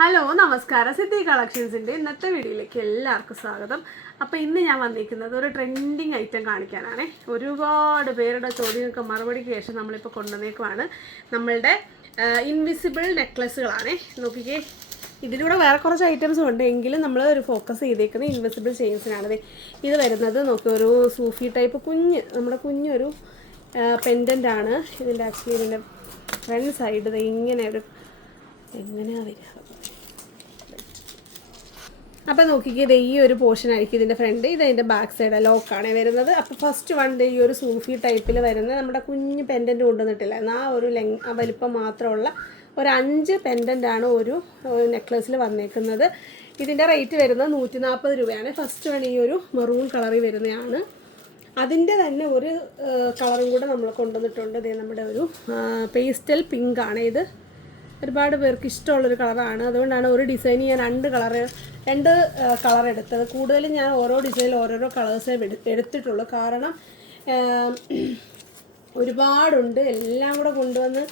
Hello നമസ്കാരം. സിദ്ധി കളക്ഷൻസിന്റെ ഇന്നത്തെ വീഡിയോയിലേക്ക് എല്ലാവർക്കും സ്വാഗതം. അപ്പോൾ ഇന്ന് ഞാൻ വന്നിരിക്കുന്നത് ഒരു ട്രെൻഡിങ് ഐറ്റം കാണിക്കാനാണ്. ഒരുപാട് പേരുടെ ചോദ്യങ്ങൾക്ക് മറുപടിക്ക് ശേഷം നമ്മളിപ്പോൾ കൊണ്ടുവന്നേക്കുവാണ്. നമ്മളുടെ ഇൻവിസിബിൾ നെക്ലസ്സുകളാണ് നോക്കിക്കേ ഇതിലൂടെ വേറെ കുറച്ച് ഐറ്റംസും ഉണ്ട്. എങ്കിലും നമ്മൾ ഒരു ഫോക്കസ് ചെയ്തേക്കുന്നത് ഇൻവിസിബിൾ ചെയിൻസിനാണ് ഇത് വരുന്നത് നോക്കി ഒരു സൂഫി ടൈപ്പ് കുഞ്ഞ് നമ്മുടെ കുഞ്ഞൊരു പെൻഡന്റ് ആണ്. ഇതിന്റെ ആക്ച്വലി ഇതിന്റെ ഫ്രണ്ട് സൈഡ് ഇങ്ങനെ ഒരു എങ്ങനെയാണ് വരിക? അപ്പം നോക്കിക്കേ ഇത് ഈ ഒരു പോർഷൻ ആയിരിക്കും ഇതിന്റെ ഫ്രണ്ട് ഇത് അതിന്റെ ബാക്ക് സൈഡ് ലോക്കാണ് വരുന്നത്. അപ്പോൾ ഫസ്റ്റ് വൺ ഈ ഒരു സൂഫി ടൈപ്പിൽ വരുന്നത്. നമ്മുടെ കുഞ്ഞ് പെൻഡന്റ് കൊണ്ടുവന്നിട്ടില്ല. എന്നാൽ ആ ഒരു ലെങ് വലിപ്പം മാത്രമുള്ള ഒരു അഞ്ച് പെൻഡന്റ് ആണ് ഒരു നെക്ലസിൽ വന്നേക്കുന്നത്. ഇതിന്റെ റേറ്റ് വരുന്നത് നൂറ്റി നാൽപ്പത് രൂപയാണ്. ഫസ്റ്റ് വൺ ഈ ഒരു മെറൂൺ കളറിൽ വരുന്നതാണ്. അതിന്റെ തന്നെ ഒരു കളറും കൂടെ നമ്മൾ കൊണ്ടുവന്നിട്ടുണ്ട്. ഇത് നമ്മുടെ ഒരു പേസ്റ്റൽ പിങ്ക് ആണ് ഇത്. ഒരുപാട് പേർക്ക് ഇഷ്ടമുള്ളൊരു കളറാണ്. അതുകൊണ്ടാണ് ഒരു ഡിസൈൻ ഞാൻ രണ്ട് കളറ് രണ്ട് കളർ എടുത്തത്. കൂടുതലും ഞാൻ ഓരോ ഡിസൈനിൽ ഓരോരോ കളേഴ്സേ എടുത്തിട്ടുള്ളൂ. കാരണം ഒരുപാടുണ്ട്. എല്ലാം കൂടെ കൊണ്ടുവന്ന്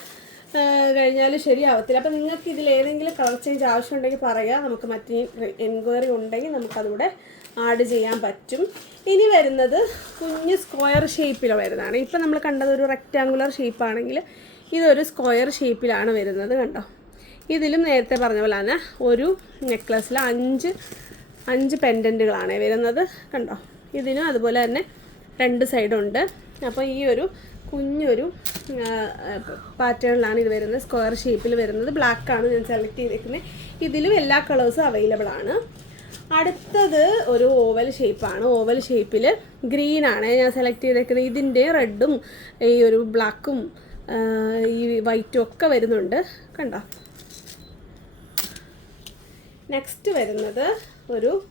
കഴിഞ്ഞാൽ ശരിയാവത്തില്ല. അപ്പം നിങ്ങൾക്ക് ഇതിൽ ഏതെങ്കിലും കളർ ചേഞ്ച് ആവശ്യമുണ്ടെങ്കിൽ പറയുക നമുക്ക് മറ്റേ എൻക്വയറി ഉണ്ടെങ്കിൽ നമുക്കതിവിടെ ആഡ് ചെയ്യാൻ പറ്റും. ഇനി വരുന്നത് കുഞ്ഞ് സ്ക്വയർ ഷേപ്പിൽ വരുന്നതാണ് ഇപ്പം നമ്മൾ കണ്ടത് ഒരു റെക്റ്റാങ്കുലർ ഷേപ്പാണെങ്കിൽ ഇതൊരു സ്ക്വയർ ഷേപ്പിലാണ് വരുന്നത് കണ്ടോ? ഇതിലും നേരത്തെ പറഞ്ഞ പോലെ തന്നെ ഒരു നെക്ലസ്സിൽ അഞ്ച് അഞ്ച് പെൻഡന്റുകളാണ് വരുന്നത് കണ്ടോ? ഇതിനും അതുപോലെ തന്നെ രണ്ട് സൈഡുണ്ട്. അപ്പോൾ ഈ ഒരു കുഞ്ഞൊരു പാറ്റേണിലാണ് ഇത് വരുന്നത്. സ്ക്വയർ ഷേപ്പിൽ വരുന്നത്. ബ്ലാക്കാണ് ഞാൻ സെലക്ട് ചെയ്തിരിക്കുന്നത് ഇതിലും എല്ലാ കളേഴ്സും അവൈലബിൾ ആണ്. അടുത്തത് ഒരു ഓവൽ ഷേപ്പാണ് ഓവൽ ഷേപ്പിൽ ഗ്രീനാണ് ഞാൻ സെലക്ട് ചെയ്തേക്കുന്നത് ഇതിന്റെ റെഡും ഈ ഒരു ബ്ലാക്കും ഈ വൈറ്റും ഒക്കെ വരുന്നുണ്ട്. കണ്ടോ? നെക്സ്റ്റ് വരുന്നത് ഒരു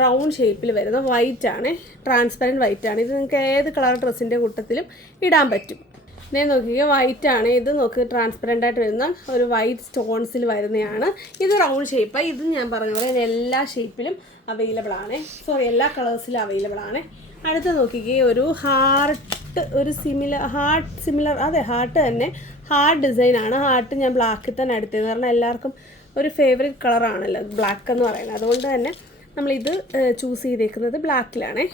റൗണ്ട് ഷേപ്പിൽ വരുന്ന വൈറ്റ് ആണ്. ട്രാൻസ്പെറന്റ് വൈറ്റ് ആണ്. ഇത് നിങ്ങൾക്ക് ഏത് കളർ ഡ്രസ്സിന്റെ കൂട്ടത്തിലും ഇടാൻ പറ്റും. ഞാൻ നോക്കിക്കുക വൈറ്റ് ആണ്. ഇത് നോക്ക് ട്രാൻസ്പെറന്റ് ആയിട്ട് വരുന്ന ഒരു വൈറ്റ് സ്റ്റോൺസിൽ വരുന്നതാണ് ഇത് റൗണ്ട് ഷേപ്പ് ഇത് ഞാൻ പറഞ്ഞ പോലെ എല്ലാ ഷേപ്പിലും അവൈലബിൾ ആണ്. സോറി എല്ലാ കളേഴ്സിലും അവൈലബിൾ ആണ്. അടുത്ത് നോക്കിക്കേ ഒരു ഹാർട്ട് ഒരു സിമിലർ ഹാർട്ട് സിമിലർ അതെ ഹാർട്ട് തന്നെ. ഹാർട്ട് ഡിസൈൻ ആണ്. ഹാർട്ട് ഞാൻ ബ്ലാക്കിൽ തന്നെ എടുത്തത്. കാരണം എല്ലാവർക്കും ഒരു ഫേവറേറ്റ് കളറാണല്ലോ ബ്ലാക്ക് എന്ന് പറയുന്നത്. അതുകൊണ്ട് തന്നെ നമ്മളിത് ചൂസ് ചെയ്തേക്കുന്നത് ബ്ലാക്കിലാണേ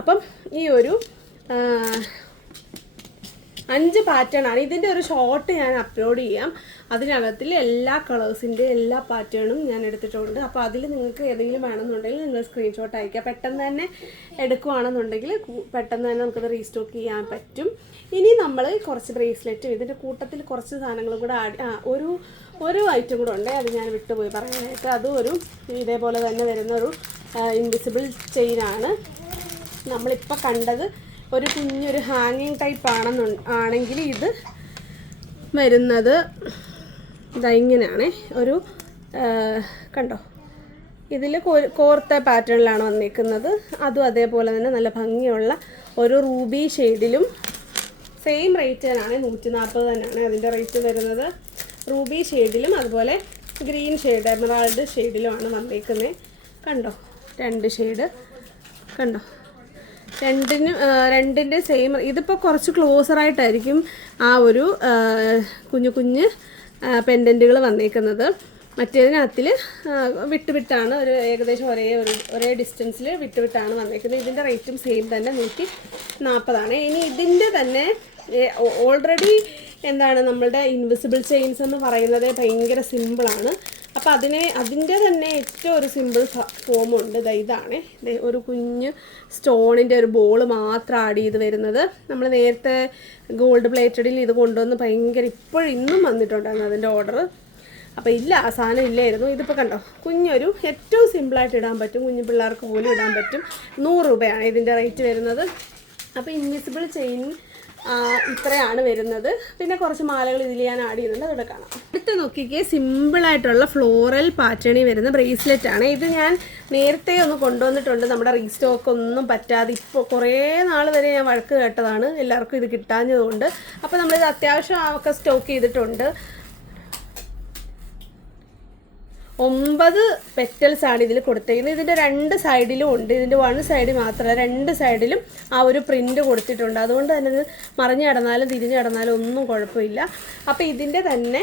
അപ്പം ഈ ഒരു അഞ്ച് പാറ്റേൺ ആണ്. ഇതിന്റെ ഒരു ഷോർട്ട് ഞാൻ അപ്ലോഡ് ചെയ്യാം. അതിനകത്തിൽ എല്ലാ കളേഴ്സിന്റെ എല്ലാ പാറ്റേണും ഞാൻ എടുത്തിട്ടുണ്ട്. അപ്പോൾ അതിൽ നിങ്ങൾക്ക് ഏതെങ്കിലും വേണമെന്നുണ്ടെങ്കിൽ നിങ്ങൾ സ്ക്രീൻഷോട്ട് അയക്കുക പെട്ടെന്ന് തന്നെ എടുക്കുകയാണെന്നുണ്ടെങ്കിൽ പെട്ടെന്ന് തന്നെ നമുക്കത് റീസ്റ്റോക്ക് ചെയ്യാൻ പറ്റും. ഇനി നമ്മൾ കുറച്ച് ബ്രേസ്ലെറ്റും ഇതിന്റെ കൂട്ടത്തിൽ കുറച്ച് സാധനങ്ങളും കൂടെ ആഡ് ഒരു ഒരു ഐറ്റം കൂടെ ഉണ്ട്. അത് ഞാൻ വിട്ടുപോയി. പറയാനായിട്ട് അതും ഒരു ഇതേപോലെ തന്നെ വരുന്ന ഒരു ഇൻവിസിബിൾ ചെയിനാണ് നമ്മളിപ്പോൾ കണ്ടത് ഒരു കുഞ്ഞൊരു ഹാങ്ങിങ് ടൈപ്പ് ആണെന്നു ആണെങ്കിൽ ഇത് വരുന്നത് ഇതാ ഒരു കണ്ടോ? ഇതിൽ കോർത്ത പാറ്റേണിലാണ് വന്നിരിക്കുന്നത് അതും അതേപോലെ തന്നെ നല്ല ഭംഗിയുള്ള ഒരു റൂബി ഷെയ്ഡിലും സെയിം റേറ്റ് തന്നെയാണ് നൂറ്റി നാൽപ്പത് തന്നെയാണ് അതിന്റെ റേറ്റ് വരുന്നത്. റൂബി ഷെയ്ഡിലും അതുപോലെ ഗ്രീൻ ഷെയ്ഡ് എമറാൾഡ് ഷെയ്ഡിലുമാണ് വന്നിരിക്കുന്നത് കണ്ടോ? രണ്ട് ഷെയ്ഡ് കണ്ടോ? രണ്ടിനും രണ്ടിന്റെ സെയിം ഇതിപ്പോൾ കുറച്ച് ക്ലോസർ ആയിട്ടായിരിക്കും ആ ഒരു കുഞ്ഞു കുഞ്ഞ് പെൻഡന്റുകൾ വന്നേക്കുന്നത്. മറ്റേതിനകത്തിൽ വിട്ടുവിട്ടാണ് ഒരു ഏകദേശം ഒരേ ഒരു ഒരേ ഡിസ്റ്റൻസിൽ വിട്ടുവിട്ടാണ് വന്നേക്കുന്നത്. ഇതിന്റെ റേറ്റും സെയിം തന്നെ നൂറ്റി നാൽപ്പതാണ് ഇനി ഇതിന്റെ തന്നെ ഓൾറെഡി എന്താണ് നമ്മളുടെ ഇൻവിസിബിൾ ചെയിൻസ് എന്ന് പറയുന്നത് ഭയങ്കര സിമ്പിളാണ് അപ്പോൾ അതിനെ അതിന്റെ തന്നെ ഏറ്റവും ഒരു സിമ്പിൾ ഫോമുണ്ട് ഇതാണ്. ഒരു കുഞ്ഞ് സ്റ്റോണിന്റെ ഒരു ബോൾ മാത്രം ആഡ് ചെയ്ത് വരുന്നത്. നമ്മൾ നേരത്തെ ഗോൾഡ് പ്ലേറ്റഡിൽ ഇത് കൊണ്ടുവന്ന് ഭയങ്കര ഇപ്പോഴും ഇന്നും വന്നിട്ടുണ്ടായിരുന്നു അതിന്റെ ഓർഡർ അപ്പോൾ ഇല്ല ആ സാധനം ഇല്ലായിരുന്നു. ഇതിപ്പോൾ കണ്ടോ കുഞ്ഞൊരു ഏറ്റവും സിമ്പിളായിട്ട് ഇടാൻ പറ്റും. കുഞ്ഞു പിള്ളേർക്ക് പോലും ഇടാൻ പറ്റും. നൂറ് രൂപയാണ് ഇതിന്റെ റേറ്റ് വരുന്നത്. അപ്പോൾ ഇൻവിസിബിൾ ചെയിൻ ഇത്രയാണ് വരുന്നത്. പിന്നെ കുറച്ച് മാലകൾ ഇതിൽ ഞാൻ ആഡ് ചെയ്യുന്നുണ്ട്. അതോടെ കാണാം. അടുത്ത് നോക്കിക്കേ സിമ്പിളായിട്ടുള്ള ഫ്ലോറൽ പാറ്റേണിൽ വരുന്ന ബ്രേസ്ലെറ്റ് ആണ്. ഇത് ഞാൻ നേരത്തെ ഒന്ന് കൊണ്ടുവന്നിട്ടുണ്ട്. നമ്മുടെ റീസ്റ്റോക്ക് ഒന്നും പറ്റാതെ ഇപ്പോൾ കുറേ നാൾ വരെ ഞാൻ വഴക്ക് കേട്ടതാണ്. എല്ലാവർക്കും ഇത് കിട്ടാഞ്ഞതുകൊണ്ട്. അപ്പോൾ നമ്മളിത് അത്യാവശ്യം ഒക്കെ സ്റ്റോക്ക് ചെയ്തിട്ടുണ്ട്. ഒമ്പത് പെറ്റൽസ് ആണ് ഇതിൽ കൊടുത്തേക്കുന്നത്. ഇതിന്റെ രണ്ട് സൈഡിലും ഉണ്ട്. ഇതിന്റെ വൺ സൈഡ് മാത്രമല്ല രണ്ട് സൈഡിലും ആ ഒരു പ്രിന്റ് കൊടുത്തിട്ടുണ്ട്. അതുകൊണ്ട് തന്നെ ഇത് മറിഞ്ഞ് കിടന്നാലും തിരിഞ്ഞ് കിടന്നാലും ഒന്നും കുഴപ്പമില്ല. അപ്പോൾ ഇതിന്റെ തന്നെ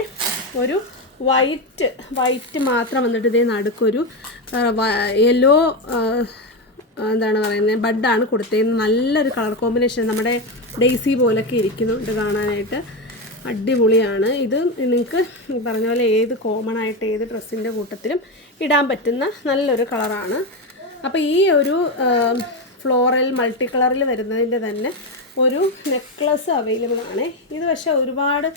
ഒരു വൈറ്റ് വൈറ്റ് മാത്രം വന്നിട്ട് ഇതേ നടുക്കൊരു യെല്ലോ എന്താണ് പറയുന്നത് ബഡാണ് കൊടുത്തേക്കുന്നത്. നല്ലൊരു കളർ കോമ്പിനേഷൻ നമ്മുടെ ഡെയ്സി പോലൊക്കെ ഇരിക്കുന്നുണ്ട് കാണാനായിട്ട്. അടിപൊളിയാണ്. ഇത് നിങ്ങൾക്ക് പറഞ്ഞ പോലെ ഏത് കോമൺ ആയിട്ട് ഏത് ഡ്രസ്സിന്റെ കൂട്ടത്തിലും ഇടാൻ പറ്റുന്ന നല്ലൊരു കളറാണ് അപ്പോൾ ഈ ഒരു ഫ്ലോറൽ മൾട്ടി കളറിൽ വരുന്നതിന്റെ തന്നെ ഒരു നെക്ലസ് അവൈലബിൾ ആണ്. ഇത് പക്ഷേ ഒരുപാട്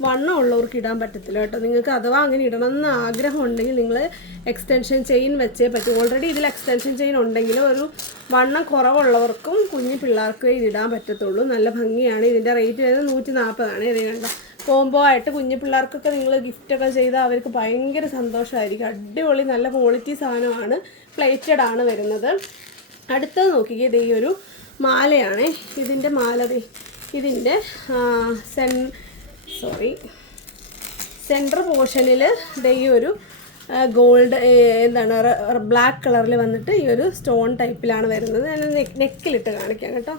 വണ്ണം ഉള്ളവർക്ക് ഇടാൻ പറ്റത്തില്ല കേട്ടോ. നിങ്ങൾക്ക് അഥവാ അങ്ങനെ ഇടണമെന്ന് ആഗ്രഹം ഉണ്ടെങ്കിൽ നിങ്ങൾ എക്സ്റ്റൻഷൻ ചെയിൻ വെച്ചേ പറ്റും. ഓൾറെഡി ഇതിൽ എക്സ്റ്റൻഷൻ ചെയിൻ ഉണ്ടെങ്കിൽ ഒരു വണ്ണം കുറവുള്ളവർക്കും കുഞ്ഞു പിള്ളേർക്ക് ഇത് ഇടാൻ പറ്റത്തുള്ളൂ. നല്ല ഭംഗിയാണ്. ഇതിന്റെ റേറ്റ് വരുന്നത് നൂറ്റി നാൽപ്പതാണ് ഇത് കണ്ട? കോംബോ ആയിട്ട് കുഞ്ഞു പിള്ളേർക്കൊക്കെ നിങ്ങൾ ഗിഫ്റ്റൊക്കെ ചെയ്താൽ അവർക്ക് ഭയങ്കര സന്തോഷമായിരിക്കും. അടിപൊളി നല്ല ക്വാളിറ്റി സാധനമാണ്. പ്ലേറ്റഡ് ആണ് വരുന്നത്. അടുത്തത് നോക്കിക്കേ. ഇത് ഈ ഒരു മാലയാണ്. ഇതിന്റെ മാല ഇതിന്റെ സെൻ സോറി സെന്റർ പോർഷനിൽ ഈ ഒരു ഗോൾഡ് എന്താണ് ബ്ലാക്ക് കളറിൽ വന്നിട്ട് ഈ ഒരു സ്റ്റോൺ ടൈപ്പിലാണ് വരുന്നത്. ഞാൻ നെക്കിലിട്ട് കാണിക്കാം കേട്ടോ.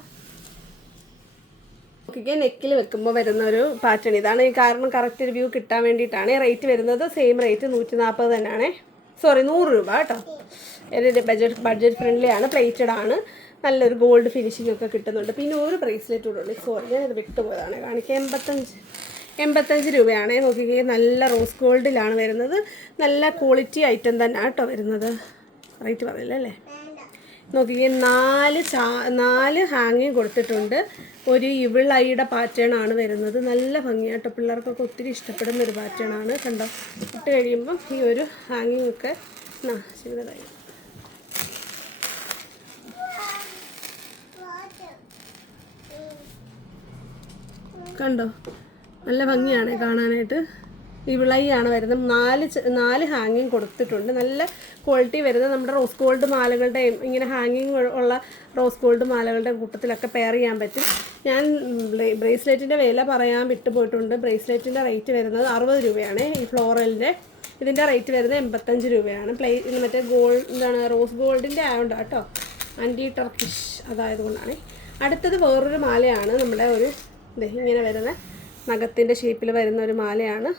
നോക്കിക്കേ നെക്കിൽ വെക്കുമ്പോൾ വരുന്ന ഒരു പാറ്റേൺ ഇതാണ് ഈ കാരണം കറക്റ്റ് വ്യൂ കിട്ടാൻ വേണ്ടിയിട്ടാണ്. റേറ്റ് വരുന്നത് സെയിം റേറ്റ് നൂറ്റി നാൽപ്പത് തന്നെയാണ്. സോറി നൂറ് രൂപ കേട്ടോ. എന്റെ ബഡ്ജറ്റ് ബഡ്ജറ്റ് ഫ്രണ്ട്ലി ആണ് പ്ലേറ്റഡ് ആണ്. നല്ലൊരു ഗോൾഡ് ഫിനിഷിംഗ് ഒക്കെ കിട്ടുന്നുണ്ട്. പിന്നെ ഒരു ബ്രേസ്ലെറ്റ് കൂടെ ഉണ്ട് സോറി ഞാനത് വിട്ടുപോയതാണ്. കാണിക്കുക എൺപത്തഞ്ച്. എൺപത്തഞ്ച് രൂപയാണ്. നോക്കിക്കേ നല്ല റോസ് ഗോൾഡിലാണ് വരുന്നത്. നല്ല ക്വാളിറ്റി ഐറ്റം തന്നെ കേട്ടോ വരുന്നത്. റേറ്റ് പറയില്ല അല്ലേ? നോക്കിക്കേ നാല് ചാ നാല് ഹാങ്ങിങ് കൊടുത്തിട്ടുണ്ട്. ഒരു ഇവിളൈയുടെ പാറ്റേൺ ആണ് വരുന്നത്. നല്ല ഭംഗിയാട്ടോ പിള്ളേർക്കൊക്കെ ഒത്തിരി ഇഷ്ടപ്പെടുന്ന ഒരു പാറ്റേൺ ആണ് കണ്ടോ? ഇട്ട് കഴിയുമ്പം ഈ ഒരു ഹാങ്ങിങ് ഒക്കെ ശരിതായി കണ്ടോ? നല്ല ഭംഗിയാണ് കാണാനായിട്ട്. ഈ വിളയാണ് വരുന്നത്. നാല് നാല് ഹാങ്ങിങ് കൊടുത്തിട്ടുണ്ട്. നല്ല ക്വാളിറ്റി വരുന്നത് നമ്മുടെ റോസ് ഗോൾഡ് മാലകളുടെയും ഇങ്ങനെ ഹാങ്ങിങ് ഉള്ള റോസ് ഗോൾഡ് മാലകളുടെ കൂട്ടത്തിലൊക്കെ പെയർ ചെയ്യാൻ പറ്റും. ഞാൻ ബ്രേസ്ലെറ്റിന്റെ വില പറയാൻ വിട്ടുപോയിട്ടുണ്ട് ബ്രേസ്ലെറ്റിന്റെ റേറ്റ് വരുന്നത് അറുപത് രൂപയാണ്. ഈ ഫ്ലോറലിന്റെ ഇതിന്റെ റേറ്റ് വരുന്നത് എൺപത്തഞ്ച് രൂപയാണ്. പ്ലേ മറ്റേ ഗോൾഡ് എന്താണ് റോസ് ഗോൾഡിന്റെ ആയതുകൊണ്ട് കേട്ടോ ആന്റി ടർക്കിഷ് അതായത് കൊണ്ടാണ്. അടുത്തത് വേറൊരു മാലയാണ് നമ്മുടെ ഒരു ഇങ്ങനെ വരുന്ന നഖത്തിന്റെ ഷേപ്പിൽ വരുന്ന ഒരു മാലയാണ്.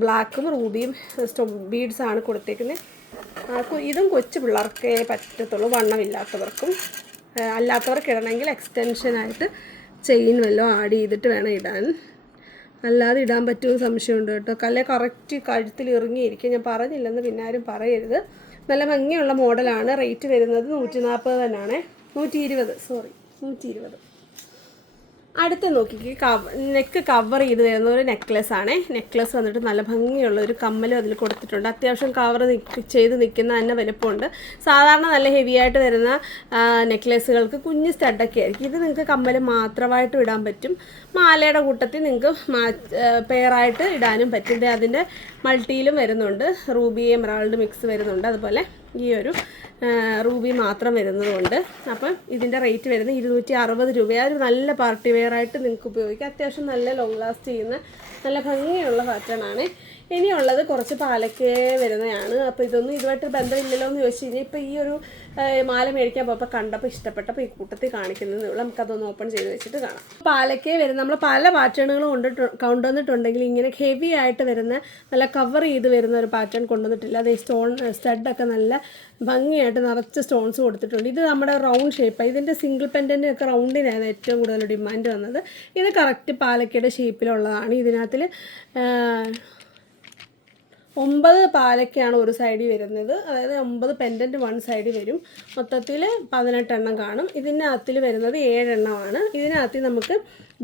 ബ്ലാക്കും റൂബിയും സ്റ്റോ ബീഡ്സ് ആണ് കൊടുത്തേക്കുന്നത് ഇതും കൊച്ചു പിള്ളേർക്കേ പറ്റത്തുള്ളൂ വണ്ണമില്ലാത്തവർക്കും. അല്ലാത്തവർക്ക് ഇടണമെങ്കിൽ എക്സ്റ്റൻഷനായിട്ട് ചെയിൻ വല്ലതും ആഡ് ചെയ്തിട്ട് വേണം ഇടാൻ. അല്ലാതെ ഇടാൻ പറ്റുമെന്ന് സംശയമുണ്ട് കേട്ടോ. കല്ലേ കറക്റ്റ് കഴുത്തിൽ ഇറങ്ങിയിരിക്കും. ഞാൻ പറഞ്ഞില്ലെന്ന് പിന്നെ ആരും പറയരുത്. നല്ല ഭംഗിയുള്ള മോഡലാണ് റേറ്റ് വരുന്നത് നൂറ്റി നാൽപ്പത് തന്നെയാണ്. നൂറ്റി ഇരുപത് സോറി നൂറ്റി ഇരുപത് അടുത്ത നോക്കിക്ക് കവ നെക്ക് കവർ ചെയ്ത് വരുന്ന ഒരു നെക്ലസ് ആണ്. നെക്ലസ് വന്നിട്ട് നല്ല ഭംഗിയുള്ള ഒരു കമ്മലും അതിൽ കൊടുത്തിട്ടുണ്ട്. അത്യാവശ്യം കവർ ചെയ്ത് നിൽക്കുന്ന തന്നെ വലുപ്പമുണ്ട്. സാധാരണ നല്ല ഹെവി ആയിട്ട് വരുന്ന നെക്ലസ്സുകൾക്ക് കുഞ്ഞ് സ്റ്റഡൊക്കെ ആയിരിക്കും. ഇത് നിങ്ങൾക്ക് കമ്മൽ മാത്രമായിട്ട് ഇടാൻ പറ്റും. മാലയുടെ കൂട്ടത്തിൽ നിങ്ങൾക്ക് മാ പെയറായിട്ട് ഇടാനും പറ്റും. അതിന്റെ മൾട്ടിയിലും വരുന്നുണ്ട്. റൂബി എമറാൾഡ് മിക്സ് വരുന്നുണ്ട്. അതുപോലെ ഈ ഒരു റൂബി മാത്രം വരുന്നതുകൊണ്ട് അപ്പം ഇതിന്റെ റേറ്റ് വരുന്നത് ഇരുന്നൂറ്റി അറുപത് രൂപ ഒരു നല്ല പാർട്ടി വെയർ ആയിട്ട് നിങ്ങൾക്ക് ഉപയോഗിക്കാം. അത്യാവശ്യം നല്ല ലോങ് ലാസ്റ്റ് ചെയ്യുന്ന നല്ല ഭംഗിയുള്ള പാറ്റേൺ ആണ്. ഇനിയുള്ളത് കുറച്ച് പാലക്കേ വരുന്നതാണ്. അപ്പോൾ ഇതൊന്നും ഇതുമായിട്ട് ബന്ധമില്ലല്ലോ എന്ന് ചോദിച്ചു കഴിഞ്ഞാൽ ഇപ്പോൾ ഈ ഒരു മാല മേടിക്കാൻ പോയപ്പോൾ കണ്ടപ്പോൾ ഇഷ്ടപ്പെട്ടപ്പോൾ ഈ കൂട്ടത്തിൽ കാണിക്കുന്നതേ ഉള്ളൂ. നമുക്കതൊന്ന് ഓപ്പൺ ചെയ്ത് വെച്ചിട്ട് കാണാം. പാലക്കേ വരുന്ന നമ്മൾ പല പാറ്റേണുകളും കൊണ്ടിട്ട് കൊണ്ടുവന്നിട്ടുണ്ടെങ്കിൽ ഇങ്ങനെ ഹെവി ആയിട്ട് വരുന്ന നല്ല കവർ ചെയ്ത് വരുന്ന ഒരു പാറ്റേൺ കൊണ്ടുവന്നിട്ടില്ല. അത് സ്റ്റോൺ സ്റ്റഡൊക്കെ നല്ല ഭംഗിയായിട്ട് നിറച്ച് സ്റ്റോൺസ് കൊടുത്തിട്ടുണ്ട്. ഇത് നമ്മുടെ റൗണ്ട് ഷേപ്പാണ് ഇതിന്റെ സിംഗിൾ പെൻഡന്റ് ഒക്കെ റൗണ്ടിനാണ് ഏറ്റവും കൂടുതൽ ഡിമാൻഡ് വന്നത്. ഇത് കറക്റ്റ് പാലക്കയുടെ ഷേപ്പിലുള്ളതാണ് ഇതിനകത്തിൽ ഒമ്പത് പാലക്കാണ് ഒരു സൈഡിൽ വരുന്നത്. അതായത് ഒമ്പത് പെൻഡന്റ് വൺ സൈഡിൽ വരും. മൊത്തത്തിൽ പതിനെട്ടെണ്ണം കാണും. ഇതിനകത്തിൽ വരുന്നത് ഏഴെണ്ണമാണ്. ഇതിനകത്ത് നമുക്ക്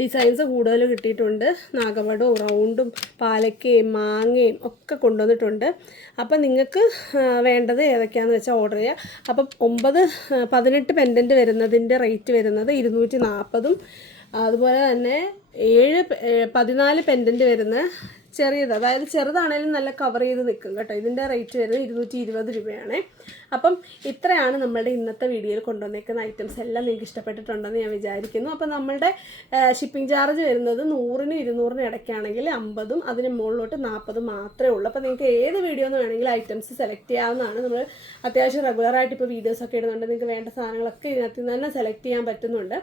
ഡിസൈൻസ് കൂടുതൽ കിട്ടിയിട്ടുണ്ട്. നാഗവടവും റൗണ്ടും പാലക്കയും മാങ്ങയും ഒക്കെ കൊണ്ടുവന്നിട്ടുണ്ട്. അപ്പം നിങ്ങൾക്ക് വേണ്ടത് ഏതൊക്കെയാണെന്ന് വെച്ചാൽ ഓർഡർ ചെയ്യുക അപ്പം ഒമ്പത് പതിനെട്ട് പെൻഡന്റ് വരുന്നതിന്റെ റേറ്റ് വരുന്നത് ഇരുന്നൂറ്റി നാൽപ്പതും അതുപോലെ തന്നെ ഏഴ് പതിനാല് പെൻഡന്റ് വരുന്ന ചെറിയത്. അതായത് ചെറുതാണേലും നല്ല കവർ ചെയ്ത് നിൽക്കും കേട്ടോ. ഇതിന്റെ റേറ്റ് വരുന്നത് ഇരുന്നൂറ്റി ഇരുപത് രൂപയാണ്. അപ്പം ഇത്രയാണ് നമ്മളുടെ ഇന്നത്തെ വീഡിയോയിൽ കൊണ്ടുവന്നേക്കുന്ന ഐറ്റംസ് എല്ലാം നിങ്ങൾക്ക് ഇഷ്ടപ്പെട്ടിട്ടുണ്ടെന്ന് ഞാൻ വിചാരിക്കുന്നു. അപ്പം നമ്മളുടെ ഷിപ്പിംഗ് ചാർജ് വരുന്നത് നൂറിനും ഇരുന്നൂറിനും ഇടയ്ക്കാണെങ്കിൽ അമ്പതും അതിന് മുകളിലോട്ട് നാൽപ്പതും മാത്രമേ ഉള്ളൂ. അപ്പോൾ നിങ്ങൾക്ക് ഏത് വീഡിയോ എന്ന് വേണമെങ്കിലും ഐറ്റംസ് സെലക്ട് ചെയ്യാവുന്നതാണ്. നമ്മൾ അത്യാവശ്യം റെഗുലറായിട്ട് ഇപ്പോൾ വീഡിയോസൊക്കെ ഇടുന്നുണ്ട്. നിങ്ങൾക്ക് വേണ്ട സാധനങ്ങളൊക്കെ ഇതിനകത്ത് നിന്ന് തന്നെ സെലക്ട് ചെയ്യാൻ പറ്റുന്നുണ്ട്.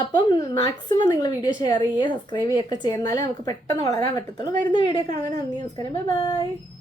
അപ്പം മാക്സിമം നിങ്ങൾ വീഡിയോ ഷെയർ ചെയ്യുകയും സബ്സ്ക്രൈബ് ചെയ്യുകയൊക്കെ ചെയ്യുന്നാലേ നമുക്ക് പെട്ടെന്ന് വളരാൻ പറ്റത്തുള്ളൂ. വരുന്ന വീഡിയോ കാണാൻ നന്ദി നമസ്കാരം. Bye bye